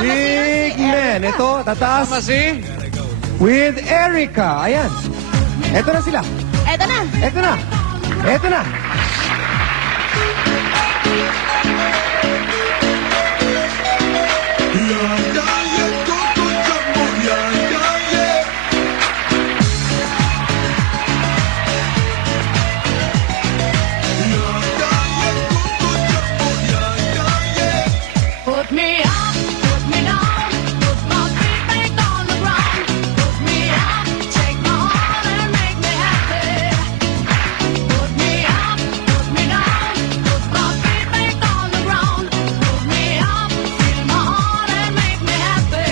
Big man. Ito, tataas. Pharmacy. With Erica. Ayan. Ito na sila. Eto na. Ito na. Ito na. Put me up, put me down, put my feet back on the ground. Put me up, take my heart and make me happy. Put me up, put me down, put my feet back on the ground. Put me up, feel my heart and make me happy.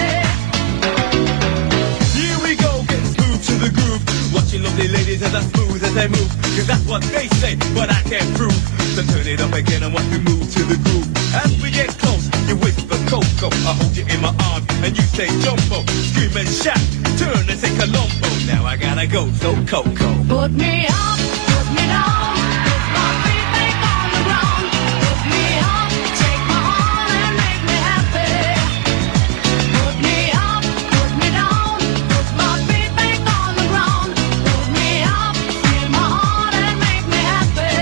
Here we go, get smooth to the groove. Watching lovely ladies as I smooth as they move. Cause that's what they say, but I can't prove. So turn it up again and watch me move to the groove. As we get close, you whisper Coco. I hold you in my arms and you say Jumbo. Scream and shout, turn and say Colombo. Now I gotta go, so Coco. Put me up, put me down, put my feet back on the ground. Put me up, take my heart and make me happy. Put me up, put me down, put my feet back on the ground. Put me up, feel my heart and make me happy.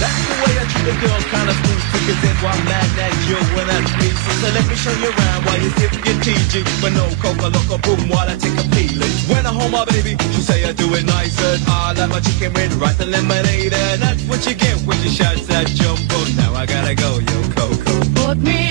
That's the way I treat a girl, kinda smooth to present why I'm mad at you when that's me. So let me show you around while you sip your TG. But no coca loca boom while I take a peeling. When I hold my baby, she say I do it nicer. I like my chicken with rice and lemonade. And that's what you get when you shout that jumbo. Now I gotta go, yo, Coco. Put me